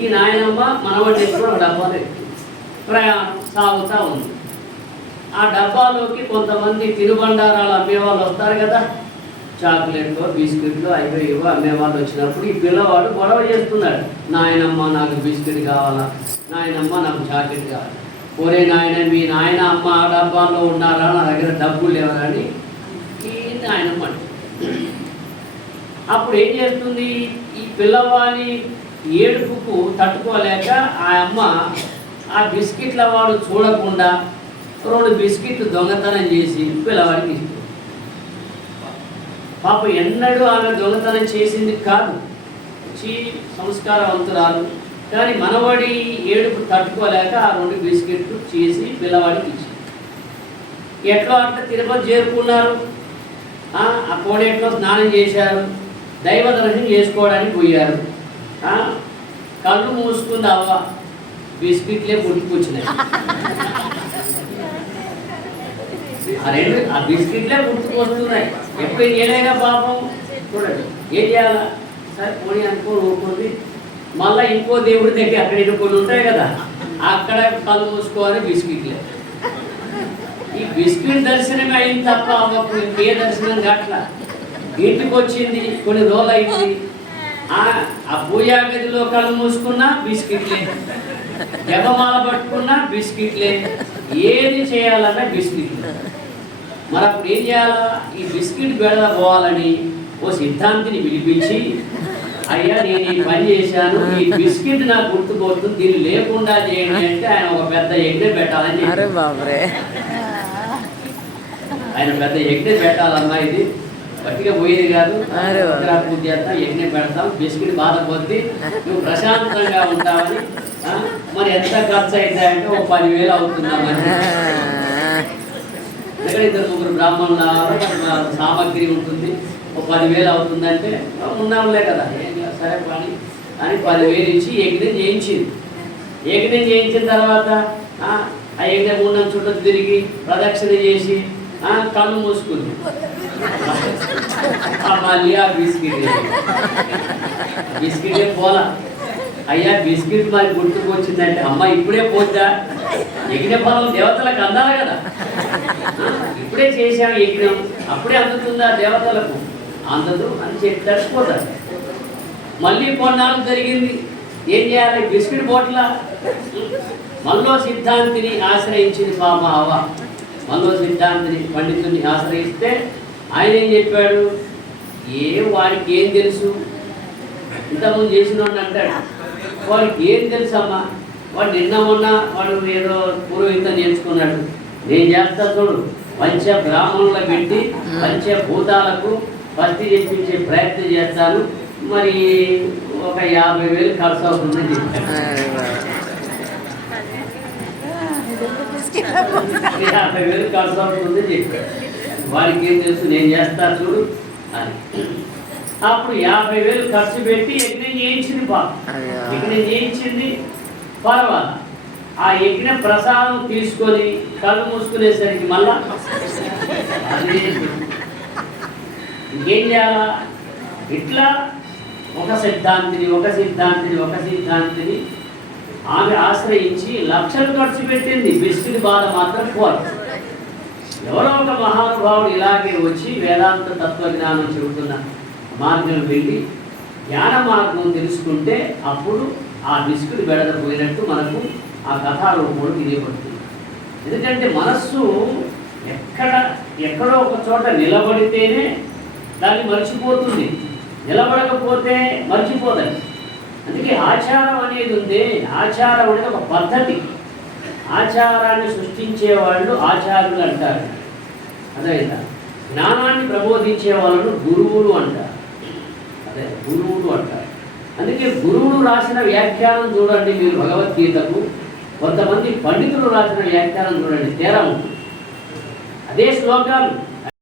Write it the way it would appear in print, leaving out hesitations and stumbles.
ఈ నాయనమ్మ మనవడి ఎప్పుడు ఒక డబ్బాలో ప్రయాణం సాగుతూ ఉంది. ఆ డబ్బాలోకి కొంతమంది తినుబండారాలు అమ్మేవాళ్ళు వస్తారు కదా, చాక్లెట్లు బిస్కెట్లు అవి ఇవో అమ్మేవాళ్ళు వచ్చినప్పుడు ఈ పిల్లవాడు గొడవ చేస్తున్నాడు. నాయనమ్మ నాకు బిస్కెట్ కావాలా, నాయనమ్మ నాకు చాక్లెట్ కావాలి. ఒరే నాయన, మీ నాయన అమ్మ ఆ డబ్బాలో ఉన్నారా, నా దగ్గర డబ్బులు లేవరా అని ఈ నాయనమ్మ. అప్పుడు ఏం చేస్తుంది, ఈ పిల్లవాడి ఏడుపుకు తట్టుకోలేక ఆ అమ్మ ఆ బిస్కెట్ల వాడు చూడకుండా 2 బిస్కెట్లు దొంగతనం చేసి పిల్లవాడికి ఇస్తుంది. పాప ఎన్నడూ ఆమె దొంగతనం చేసింది కాదు, సంస్కారవంతురాలు. కానీ మనవాడి ఏడుపు తట్టుకోలేక ఆ 2 బిస్కెట్లు చేసి పిల్లవాడికి ఇచ్చింది. ఎట్లా అట్లా తిరుపతి చేరుకున్నారు. ఆ కోడేట్లో స్నానం చేశారు, దైవ దర్శనం చేసుకోవడానికి పోయారు. కళ్ళు మూసుకుంది అవ్వ, బిస్కెట్లే పుట్టుకొచ్చినాయి. ఆ బిస్కెట్లే పుట్టుకొస్తున్నాయి. ఎప్పుడు ఏలేగా పాపం చూడండి, ఏం చేయాలా, సరే పోనీ అనుకోని ఊరుకుంది. మళ్ళీ ఇంకో దేవుడి దగ్గర అక్కడ కొన్ని ఉంటాయి కదా, అక్కడ కళ్ళు మూసుకోవాలి బిస్కెట్లే. ఈ బిస్కెట్ దర్శనమే అయింది తప్ప అవ్వకు ఇంకే దర్శనం కాట్లా. ఇంటికి వచ్చింది, కొన్ని రోజులు అయింది. ఆ పూజా గదిలో కళ్ళు మూసుకున్నా బిస్కెట్లే, జపమాల పట్టుకున్నా బిస్కెట్లే, ఏది చేయాలన్నా బిస్కెట్లే. మరి అప్పుడు ఏం చేయాలా, ఈ బిస్కెట్ బెడద పోవాలని ఓ సిద్ధాంతిని పిలిపించి, అయ్యా నేను ఈ పని చేశాను, ఈ బిస్కెట్ నాకు గుర్తుపోతుంది, దీన్ని లేకుండా చేయండి అంటే ఆయన ఒక పెద్ద యజ్ఞం పెట్టాలని ఆయన పెద్ద యజ్ఞం పెట్టాలమ్మా, ఇది గట్టిగా పోయేది కాదు, పూజ చేస్తాం, యజ్ఞం పెడతాం, బిస్కెట్ బాధపోద్ది, నువ్వు ప్రశాంతంగా ఉంటావని. మరి ఎంత ఖర్చు అవుతాయంటే ఓ 10,000 అవుతుందమ్మని. ఇక్కడ 2-3 బ్రాహ్మణుల సామగ్రి ఉంటుంది, ఓ 10,000 అవుతుందంటే ఉన్నాంలే కదా, సరే పని అని 10,000 ఇచ్చి యజ్ఞం చేయించింది. యజ్ఞం చేయించిన తర్వాత ఆ యజ్ఞం ఉన్న చుట్టూ తిరిగి ప్రదక్షిణ చేసి కళ్ళు మూసుకుంది. మళ్ళీ ఆ బిస్కెటే పోలా. అయ్యా బిస్కెట్ మరి గుర్తుకు వచ్చిందంటే, అమ్మ ఇప్పుడే పోద్దా, యజ్ఞ ఫలం దేవతలకు అందాలి కదా, ఇప్పుడే చేసాం యజ్ఞం, అప్పుడే అందుతుందా దేవతలకు, అందదు అని చెప్పి తడిచిపోతారు. మళ్ళీ కొన్నాళ్ళు జరిగింది, ఏం చేయాలి, బిస్కెట్ బోట్ల మళ్ళీ సిద్ధాంతిని ఆశ్రయించింది పాప అవ్వ. మళ్ళీ సిద్ధాంతిని పండితుడిని ఆశ్రయిస్తే ఆయన ఏం చెప్పాడు, వాడికి ఏం తెలుసు, ఇంతకుముందు చేసిన వాడిని అంటాడు, వాడికి ఏం తెలుసు అమ్మా, వాడు నిన్న మొన్న వాడు ఏదో పూర్వహితం నేర్చుకున్నాడు, నేను చేస్తా చూడు, పంచ బ్రాహ్మణుల పెట్టి పంచభూతాలకు ఫస్ట్ చెప్పించే ప్రయత్నం చేస్తాను, మరి ఒక 50,000 ఖర్చు అవుతుందని చెప్పాను. 50,000 ఖర్చు అవుతుందని చెప్పాడు. వాడికి ఏం తెలుసు, నేను చేస్తా చూడు అని. అప్పుడు 50,000 ఖర్చు పెట్టి యజ్ఞం చేయించింది పాప. యజ్ఞం చేయించింది పర్వాల. ఆ యజ్ఞ ప్రసాదం తీసుకొని కళ్ళు మూసుకునేసరికి మళ్ళా అదే ఇంకేం చేయాలా, ఇట్లా ఒక సిద్ధాంతిని ఆమె ఆశ్రయించి లక్షలు ఖర్చు పెట్టింది. బిస్కెట్ బాధ మాత్రం పోదు. ఎవరో ఒక మహానుభావుడు ఇలాగే వచ్చి వేదాంత తత్వజ్ఞానం చెబుతున్న మార్గం వెళ్ళి జ్ఞాన మార్గం తెలుసుకుంటే అప్పుడు ఆ బిస్కెట్ బెడద పోయినట్టు మనకు ఆ కథారూపంలో తెలియబడుతుంది. ఎందుకంటే మనస్సు ఎక్కడో ఒక చోట నిలబడితేనే దాన్ని మర్చిపోతుంది, నిలబడకపోతే మర్చిపోదండి. అందుకే ఆచారం అనేది ఉంది. ఆచారం అనేది ఒక పద్ధతి. ఆచారాన్ని సృష్టించే వాళ్ళు ఆచార్యులు అంటారు. అదేవిధంగా జ్ఞానాన్ని ప్రబోధించే వాళ్ళను గురువులు అంటారు. గురువులు అంటారు. అందుకే గురువులు రాసిన వ్యాఖ్యానం చూడండి మీరు భగవద్గీతకు, కొంతమంది పండితులు రాసిన వ్యాఖ్యానం చూడండి, తేడా ఉంటుంది. అదే శ్లోకాలు